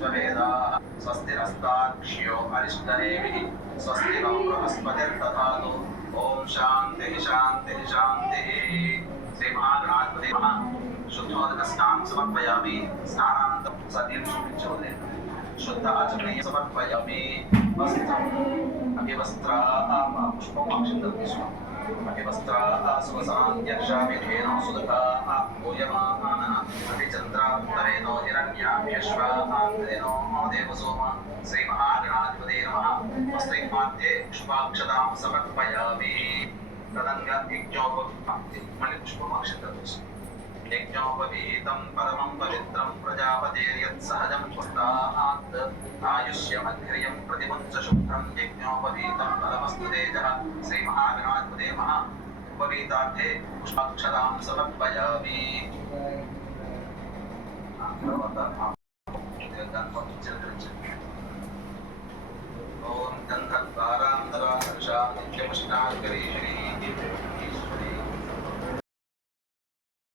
विश्ववेदाः स्वस्ति नस्ताक्ष्यो अरिष्टनेमिः स्वस्ति नो बृहस्पतिर्दधातु ओम शांति शांति शांति। श्रीमहागणाधिपते नमः। शुद्धोदक स्नान समर्पयामि। स्नानानन्तरं सतीं शुचिंचोदे शुद्ध आचमनीय समर्पयामि। वस्त्रम् अभिवस्त्राः पुष्पम् अक्षिन्तम् अभिवस्त्राः सुवसान्त्यक्षाभिधेनो सुदकाः पूयमानाः अतिचन्द्रान्तरेणो हिरण्याभ्यश्वान्तरेणो देवसोम। श्रीमहागणाधिपते नमः। वस्त्रैर्मध्ये पुष्पाक्षतां समर्पयामि। तदङ्गयज्ञोपवीतं यज्ञोपवीतं परमं पवित्रं प्रजापतेर्यत्सहजं पुष्टात् आयुष्यमग्र्यं प्रतिमुञ्च शुभ्रं यज्ञोपवीतं परमस्तु तेजः। श्रीमहागणाधिपते नमः। उपवीतार्थे पुष्पाक्षतां समर्पयामि। ओम गंधद्वारांतरांशा नित्यपुष्टाकरीषणी